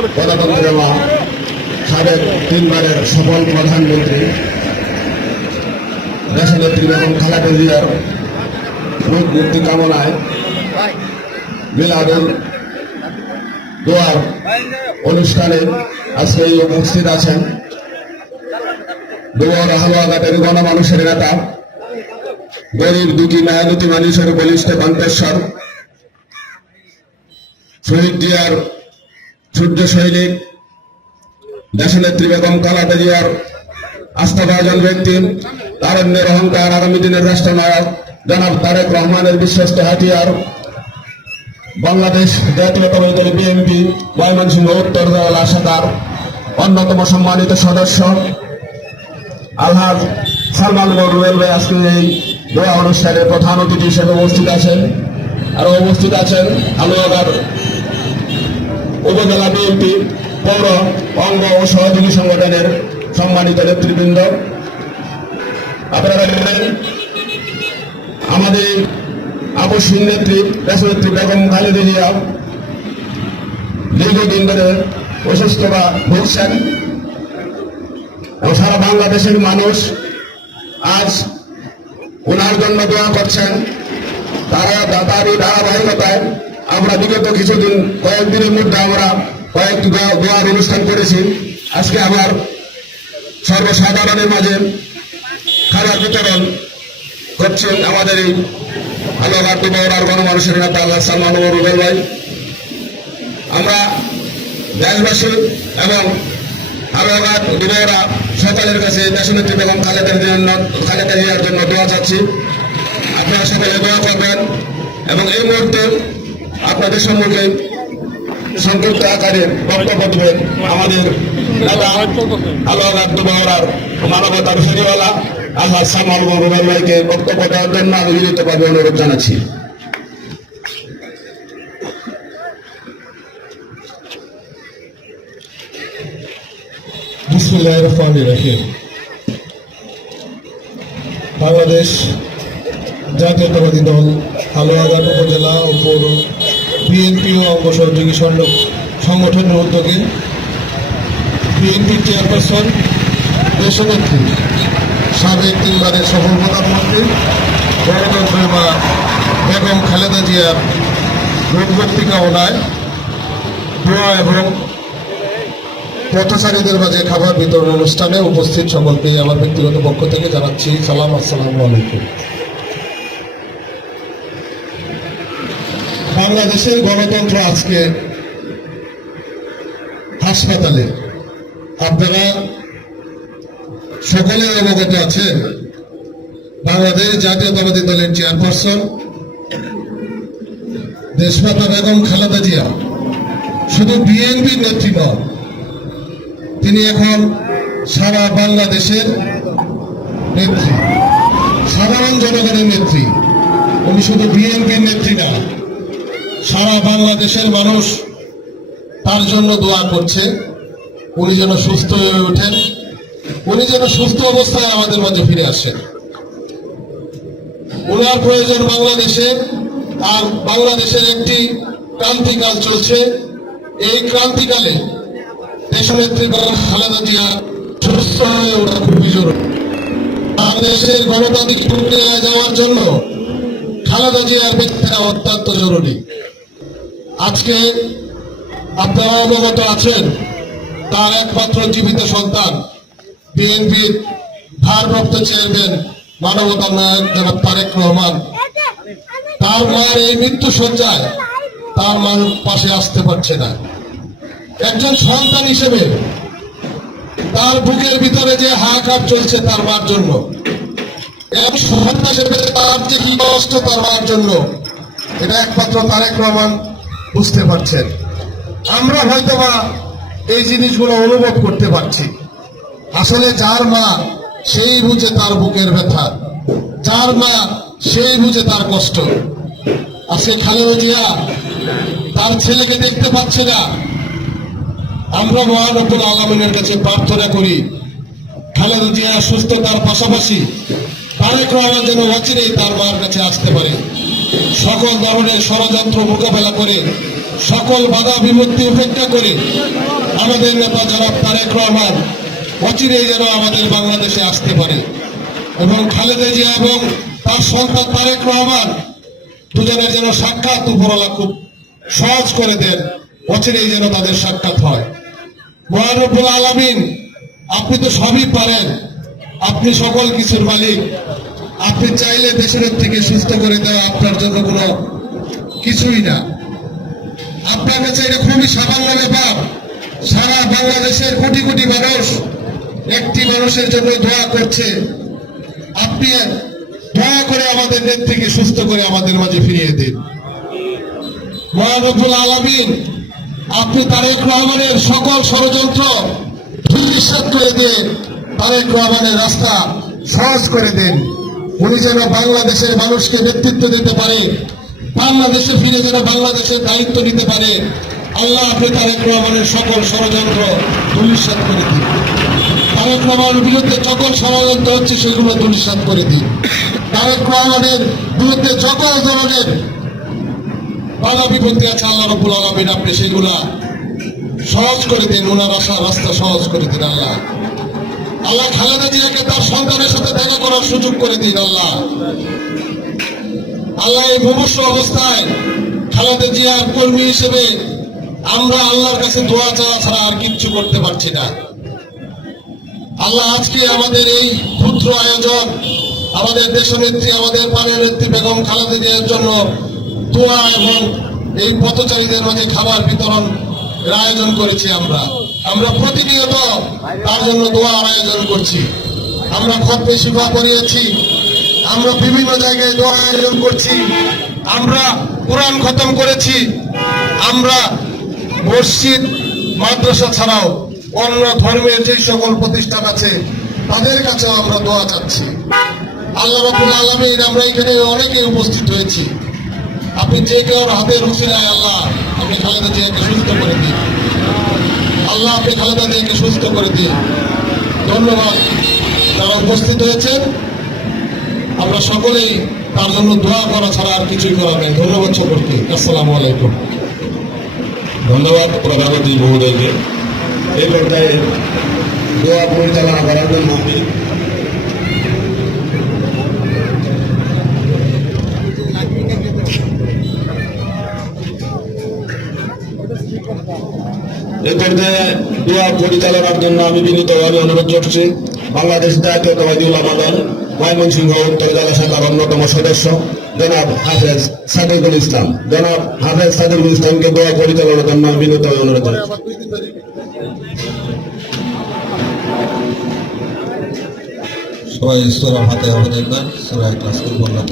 গণতন্ত্রের মা সাবেক তিনবারের সফল প্রধানমন্ত্রী দেশনেত্রী বেগম খালেদা জিয়ার রোগ মুক্তি কামনায় মিলাদুল দোয়ার অনুষ্ঠানে আজকে এই উপস্থিত আছেন। দুয়ার হালুয়াঘাটের গণমানুষের নেতা গরিব দুটি মায়ালুতি মানুষের বলিষ্ঠ কণ্ঠেশ্বর শহীদ জিয়ার সূর্য সৈনিক দেশনেত্রী বেগম কালাদা জিয়ার আস্থাভাজন ব্যক্তি, তারণ্যের অহংকার আগামী দিনের রাষ্ট্রনায়ক জনাব তারেক রহমানের বিশ্বস্ত হাতিয়ার, বাংলাদেশ জাতীয়তাবাদী দল বিএনপি ময়মনসিংহ উত্তর দেওয়ালা শাখার অন্যতম সম্মানিত সদস্য, আলহাজ সালমান রেলওয়ে আজকে এই দোয়া অনুষ্ঠানে প্রধান অতিথি হিসেবে উপস্থিত আছেন। আরও উপস্থিত আছেন আলোয়াগার উপজেলা বিএনপি, পৌর, অঙ্গ ও সহযোগী সংগঠনের সম্মানিত নেতৃবৃন্দ। আপনারা আমাদের আপসীন নেত্রী দেশনেত্রী বেগম খালেদা জিয়া দীর্ঘদিন ধরে অসুস্থ বা ভুগছেন এবং সারা বাংলাদেশের মানুষ আজ ওনার জন্য দোয়া করছেন। তারা তারই ধারাবাহিকতায় আমরা বিগত কিছুদিন কয়েকদিনের মধ্যে আমরা কয়েকটি দোয়ার অনুষ্ঠান করেছি। আজকে আবার সর্বসাধারণের মাঝে খাবার বিতরণ করছেন আমাদের এই আলোয়ার দুবাওয়ার গণমানুষের নেতা আল্লাহ সালমান রুবেল ভাই। আমরা দেশবাসী এবং আলোয়ার দুবাওয়ারা সকালের কাছে দেশনেত্রী বেগম খালেদার জন্য খালেদা জন্য দোয়া চাচ্ছি। আপনারা সকলে দোয়া করবেন এবং এই মুহূর্তে আপনাদের সম্মুখে সংক্ষিপ্ত আকারে বক্তব্য দেবেন আমাদের নেতা আল্লাহ আব্দুল মানবতার ফেরিওয়ালা আল্লাহ সামাল রুবেল ভাইকে বক্তব্য দেওয়ার জন্য আমি বিনীতভাবে অনুরোধ জানাচ্ছি। বাংলাদেশ জাতীয়তাবাদী দল হালুয়াঘাট উপজেলা ও পৌর বিএনপি ও অঙ্গ সহযোগী সংগঠনের উদ্যোগে বিএনপির চেয়ারপারসন, দেশনেত্রী সাবেক তিনবারের সফল প্রধানমন্ত্রী গণতন্ত্রের মা বেগম খালেদা জিয়ার রোগমুক্তি কামনায় দোয়া এবং পথচারীদের মাঝে খাবার বিতরণ অনুষ্ঠানে উপস্থিত সকলকে আমার ব্যক্তিগত পক্ষ থেকে জানাচ্ছি সালাম, আসসালামু আলাইকুম। বাংলাদেশের গণতন্ত্র আজকে হাসপাতালে। আপনারা সকলে অবগত আছেন, বাংলাদেশ জাতীয়তাবাদী দলের চেয়ারপারসন দেশমাতা বেগম খালেদা জিয়া। শুধু বিএনপির নেত্রী নন, তিনি এখন সারা বাংলাদেশের নেত্রী, সাধারণ জনগণের নেত্রী। উনি শুধু বিএনপির নেত্রী না সারা বাংলাদেশের মানুষ তার জন্য দোয়া করছে। উনি যেন সুস্থ হয়ে ওঠেন। উনি যেন সুস্থ অবস্থায় আমাদের মাঝে ফিরে আসেন। ওনার প্রয়োজন বাংলাদেশে। আর বাংলাদেশের একটি ক্রান্তিকাল চলছে। এই ক্রান্তিকালে দেশনেত্রী খালেদা জিয়া সুস্থ হয়ে ওঠা খুবই জরুরি বাংলাদেশের গণতান্ত্রিক প্রক্রিয়ায় যাওয়ার জন্য খালেদা জিয়ার ব্যক্তিরা অত্যন্ত জরুরি। আজকে আপনারা অবগত আছেন, তার একমাত্র জীবিত সন্তান, বিএনপির ভারপ্রাপ্ত চেয়ারম্যান মানবতার নায়ক জনাব তারেক রহমান। তার মায়ের এই মৃত্যু সজ্জায় তার মা পাশে আসতে পারছে না। একজন সন্তান হিসেবে তার বুকের ভিতরে যে হাহাকার চলছে তার মার জন্য হিসেবে তার যে কি কষ্ট তার মার জন্য, এটা একমাত্র তারেক রহমান বুঝতে পারছেন। আমরা হয়তো হয়তোবা এই জিনিসগুলো অনুভব করতে পারছি। আসলে যার মা সেই বুঝে তার বুকের ব্যথা। যার মা সেই বুঝে তার কষ্ট। আজকে খালেদা জিয়া, তার ছেলেকে দেখতে পাচ্ছে না। আমরা মহানবুল আলমিনের কাছে প্রার্থনা করি, খালেদা জিয়া সুস্থতার পাশাপাশি তারেক রহমান যেন অচিরেই তার মার কাছে আসতে পারে। সকল ধরনের ষড়যন্ত্র মোকাবেলা করে, সকল বাধা বিপত্তি উপেক্ষা করে আমাদের নেতা জনাব তারেক রহমান অচিরেই যেন আমাদের বাংলাদেশে আসতে পারে। এবং খালেদা জিয়া এবং তার সন্তান তারেক রহমান দুজনের যেন সাক্ষাৎ উপরওয়ালা খুব সহজ করে দেন, অচিরেই যেন তাদের সাক্ষাৎ হয়। মহানবুল আলমিন, আপনি তো সবই পারেন, আপনি সকল কিছুর মালিক। আপনি চাইলে দেশের থেকে সুস্থ করে দেওয়া আপনার জন্য কোনো কিছুই না। আপনার কাছে এটা খুবই সামান্য ব্যাপার সারা বাংলাদেশের কোটি কোটি মানুষ একটি মানুষের জন্য দোয়া করছে। আপনি দয়া করে আমাদের নেত্রীকে সুস্থ করে আমাদের মাঝে ফিরিয়ে দিন। মহানবুল আলমিন, আপনি তারেক রহমানের সকল ষড়যন্ত্র নিঃশ্বাস করে দিন তারেক রহমানের রাস্তা সহজ করে দিন। উনি যেন বাংলাদেশের মানুষকে নেতৃত্ব দিতে পারে, বাংলাদেশে ফিরে যেন বাংলাদেশের দায়িত্ব নিতে পারে। আল্লাহ আপনি তারেক রহমানের সকল ষড়যন্ত্র দুলিশ্বাস করে দিন। তারেক রহমানের বিরুদ্ধে সকল ষড়যন্ত্র হচ্ছে, সেগুলো দুলিশ্বাস করে দিন। তারেক রহমানের বিরুদ্ধে সকল ধরনের বাধা বিপত্তি আছে, আল্লাহ রব্বুল আলমিন আপনি সেগুলা সহজ করে দিন। ওনার আসা রাস্তা সহজ করে দিন, আল্লাহ। আল্লাহ খালেদা জিয়াকে তার সন্তানের সাথে দেখা করার সুযোগ করে দিন, আল্লাহ। আল্লাহ এই মুমূর্ষ অবস্থায় খালেদা জিয়ার কর্মী হিসেবে আমরা আল্লাহর কাছে দোয়া চাওয়া ছাড়া আর কিচ্ছু করতে পারছি না। আল্লাহ আজকে আমাদের এই ক্ষুদ্র আয়োজন আমাদের দেশনেত্রী, আমাদের পানের নেত্রী বেগম খালেদা জিয়ার জন্য দোয়া এবং এই পথচারীদের মাঝে খাবার বিতরণ আয়োজন করেছি আমরা। আমরা প্রতিনিয়ত তার জন্য দোয়ার আয়োজন করছি। আমরা খতমে শিফা করিয়েছি। আমরা বিভিন্ন জায়গায় দোয়া আয়োজন করছি। আমরা কোরআন খতম করেছি। আমরা মসজিদ, মাদ্রাসা ছাড়াও অন্য ধর্মের যে সকল প্রতিষ্ঠান আছে, তাদের কাছেও আমরা দোয়া চাচ্ছি। আল্লাহ রাবুল আলমিন, আমরা এখানে অনেকে উপস্থিত হয়েছি। আপনি যে কেউ হাতের হুসিনায় আল্লাহ, আপনি খালেদা জিয়াকে সুস্থ করে দিন। আল্লাহ আপনি খালেদা থাকে সুস্থ করে দিন। ধন্যবাদ তারা উপস্থিত হয়েছেন। আমরা সকলেই তার জন্য দোয়া করা ছাড়া আর কিছুই করা নেই। ধন্যবাদ সকলকে। আসসালাম আলাইকুম। ধন্যবাদ প্রধানমন্ত্রী মহোদয়কে। এই পর্যায়ে দোয়া পরিচালনা করার জন্য দোয়া পরিচালনার জন্য আমি বিনীতভাবে অনুরোধ করছি। বাংলাদেশ জাতীয়তাবাদী উলামা দল ময়মনসিংহ উত্তর জেলা শাখার অন্যতম সদস্য, জনাব হাফেজ সাদিকুল ইসলাম। জনাব হাফেজ সাদিকুল ইসলামকে দোয়া পরিচালনার জন্য আমি বিনীতভাবে অনুরোধ করছি। সবাই সুরা হাতে দেখবেন সুরা ক্লাস করব আল্লাহ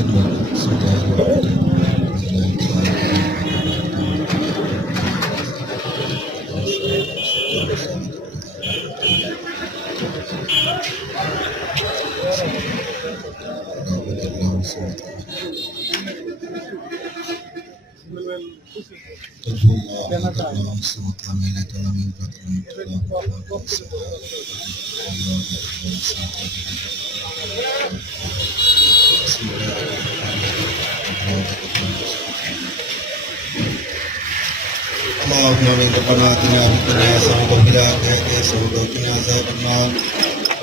اللهم من ربنا اتنا في الدنيا حسنه وفي الاخره حسنه وقنا عذاب النار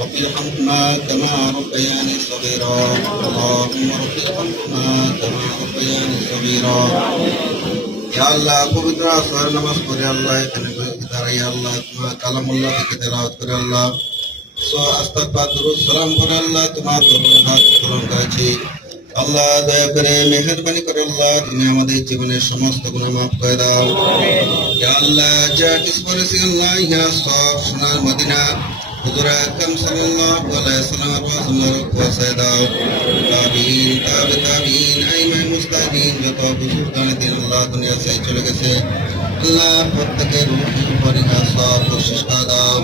رب ارحمهما كما ربياني صغيرا اللهم رب ارحمهما كما ربياني صغيرا ইয়া আল্লাহ পবিত্র আসর নামাজ পড়ে আল্লাহ এখানে দাঁড়াই আল্লাহ তোমার কালামুল্লাহ থেকে তেলাওয়াত করে আল্লাহ সো আস্তাগফার দুরূদ সালাম করে আল্লাহ তোমার দরবারে হাত পূরণ করেছি আল্লাহ দয়া করে মেহেরবানি করে আল্লাহ তুমি আমাদের জীবনের সমস্ত গুনাহ মাফ করে দাও ইয়া আল্লাহ যা কিছু বলেছি আল্লাহ ইহা সব সোনার মদিনা হুজুর আকরাম সাল্লাল্লাহু আলাইহি ওয়াসাল্লামের পছন্দের পৌঁছে দাও তাবিন তাবে তাবিন আইমাই মুস্তাহিদিন, যত বুজুর্গান দিন আল্লাহ দুনিয়া থেকে চলে গেছে। আল্লাহ প্রত্যেকের রুহের পরিণা সব করে দাও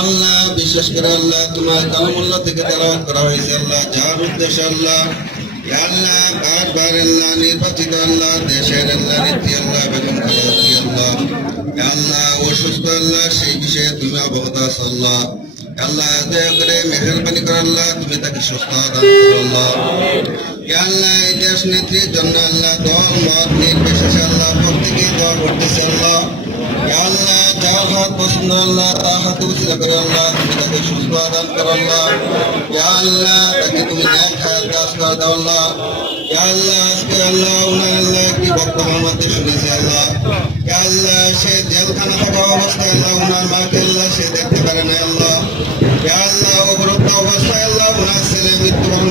আল্লাহ, বিশেষ করে আল্লাহ, তোমার কালামুল্লাহ থেকে তেলাওয়াত করা হয়েছে আল্লাহ, যার উদ্দেশ্যে আল্লাহ। আল্লাহ নির্বাচিত আল্লাহ, দেশের আল্লাহ নীতি আল্লাহ আল্লাহ। আল্লাহ অসুস্থ আল্লাহ, সেই বিষয়ে তুমি অবগত আছো আল্লাহ। আল্লাহ, দয়া করে মেহরবানি করে আল্লাহ, তুমি তাকে সুস্থ দান করো আল্লাহ। আল্লাহ, এই দেশ নেত্রীর জন্য আল্লাহ দল মত নির্বিশেষে আল্লাহ প্রত্যেকেই দোয়া করতেছে আল্লাহ। আল্লাহ যার হাত পছন্দ আল্লাহ তার উচিলা তুমি তাকে সুস্থ আদান করো তুমি ন্যায় খায়াল কাজ করে আল্লাহ। উনার আল্লাহ একটি বক্তব্যের মধ্যে শুনেছি আল্লাহ। ইয়া আল্লাহ, সে জেলখানা উনার মাকে আল্লাহ সে দেখতে পারে না আল্লাহ। ইয়া আল্লাহ, অবরুদ্ধ অবস্থায় আল্লাহ, উনার ছেলে মৃত্যুবরণ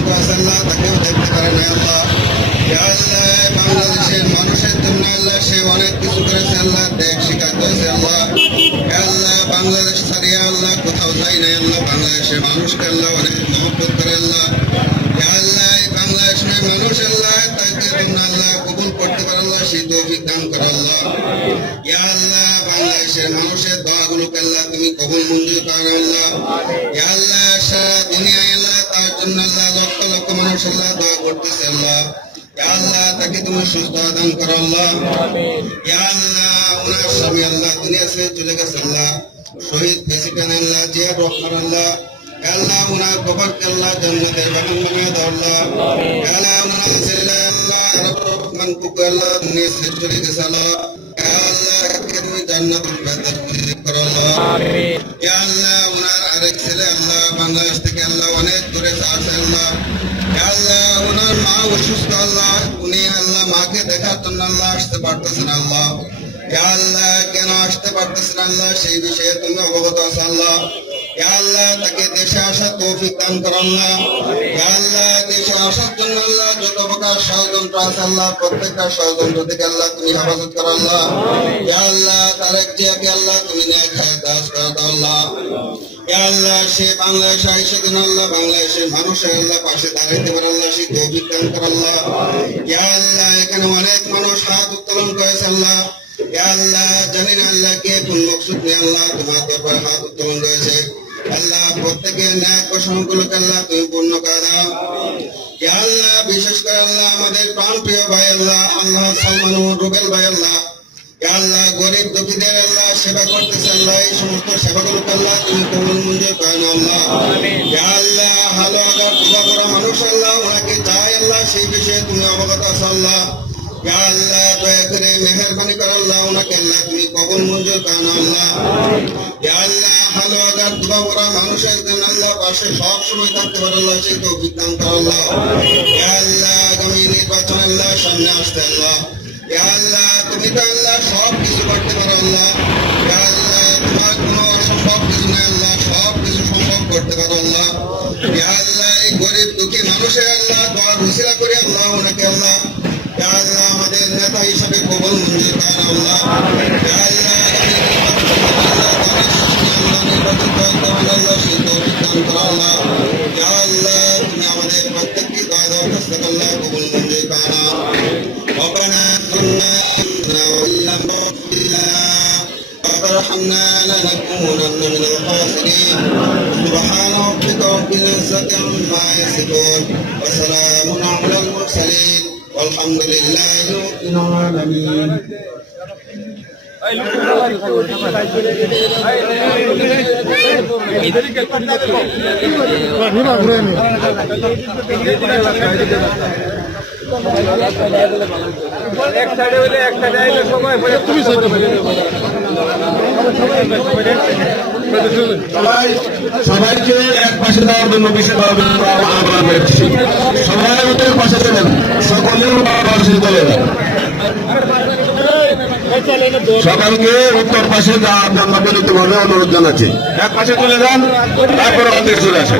তাকেও দেখতে পারে না আল্লাহ। বাংলাদেশের মানুষের জন্য আল্লাহ, সে অনেক কিছু করেছে আল্লাহ দেখ স্বীকার করেছে আল্লাহ। যাই নাই আল্লাহ বাংলাদেশের মানুষকে আল্লাহ অনেক মহব্বত করে আল্লাহ আল্লাহ বাংলাদেশের মানুষ আল্লাহ তাকে আল্লাহ কবুল করতে পারে আল্লাহ সেই তৌফিক দান করে আল্লাহ। ইয়া আল্লাহ বাংলাদেশের মানুষের দোয়াগুলোকে আল্লাহ তুমি কবুল মঞ্জুর করো আল্লাহ। ইয়া আল্লাহ সারা দুনিয়ায় আল্লাহ তার জন্য আল্লাহ লক্ষ লক্ষ মানুষ আল্লাহ দোয়া করতেছে আল্লাহ। আল্লাহ তাকে তুমি সুস্থ দান করো আল্লাহ। ইয়া আল্লাহ ওনার স্বামী আল্লাহ দুনিয়া ছেড়ে চলে গেছে আল্লাহ। শহীদ প্রেসিডেন্ট আল্লাহ জিয়া রহমান আল্লাহ আল্লাহ ওনার কবরকে আল্লাহ জান্নাতের বাগান বানিয়ে দাও আল্লাহ। আল্লাহ ওনার ছেলে আল্লাহ রহমান কুকু আল্লাহ দুনিয়া গেছে আল্লাহ। আল্লাহ তুমি জান্নাতুল ফেরদাউস নসিব করো আল্লাহ। ইয়া আল্লাহ ওনার আরেক ছেলে আল্লাহ বাংলাদেশ থেকে আল্লাহ অনেক দূরে আছে আল্লাহ। আল্লাহ ওনার মা অসুস্থ আল্লাহ উনি আল্লাহ মাকে দেখার জন্য আল্লাহ আসতে পারতেছেন আল্লাহ। আল্লাহ কেন আসতে পারতেছেন আল্লাহ? সেই বিষয়ে তুমি অবগত আছো আল্লাহ। ইয়া আল্লাহ তাকে দেশে আসার তৌফিক দান করো আল্লাহ। ইয়া আল্লাহ দেশে আসার জন্য আল্লাহ যত প্রকার ষড়যন্ত্র আছে আল্লাহ প্রত্যেকটা ষড়যন্ত্র থেকে আল্লাহ তুমি হেফাজত করো আল্লাহ। আল্লাহ তারেক জিয়াকে আল্লাহ তুমি ন্যায় খায় দাস করে আল্লাহ। আল্লাহ সে বাংলাদেশে আইসে দিন আল্লাহ বাংলাদেশের মানুষের আল্লাহ পাশে দাঁড়াইতে পারে আল্লাহ সে তৌফিক দান করো আল্লাহ। আল্লাহ এখানে অনেক মানুষ হাত উত্তোলন করেছে আল্লাহ। গরিব দুঃখীদের আল্লাহ সেবা করতেছে আল্লাহ, এই সমস্ত সেবাগুলোকে আল্লাহ তুমি কবুল মঞ্জুর করেন আল্লাহ। মানুষ আল্লাহ, ওনাকে চাই আল্লাহ, সেই বিষয়ে তুমি অবগত আছো আল্লাহ। ইয়া দয়া করে মেহরবানি করো আল্লাহ, ওনাকে আল্লাহ তুমি কবুল মঞ্জুর করেন আল্লাহ। ইয়া আল্লাহ, ভালো আগার দোয়া করা মানুষের জন্য আল্লাহ, পাশে সব সময় থাকতে পারো আল্লাহ সেই তৌফিক দান করো আল্লাহ। ইয়া আল্লাহ, আগামী নির্বাচন আল্লাহ তুমি তো সব কিছু করতে পারো আল্লাহ। তোমার কোনো অসম্ভব কিছু আল্লাহ, সব কিছু সম্ভব করতে পারো আল্লাহ। ইয়া আল্লাহ, এই গরিব দুঃখী মানুষের আল্লাহ দোয়া ঘোষণা করে you know what I mean? I'm not going to be able to. I'm not going to be able to. সবাইকে এক পাশে দেওয়ার জন্য সবাই পাশে চলেন। সকলের পাশে চলে যান সকালকে উত্তর পাশে যাওয়ার অনুরোধ জানাচ্ছি। এক পাশে চলে যান, তারপরে আমাদের চলে আসেন।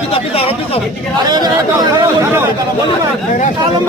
পিতা পিতা পিতা আরে আলম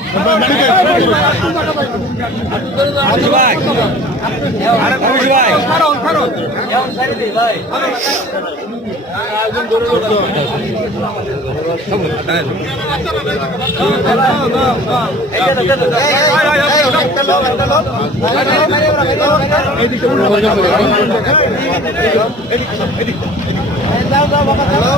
দাও দাও বাবা দাও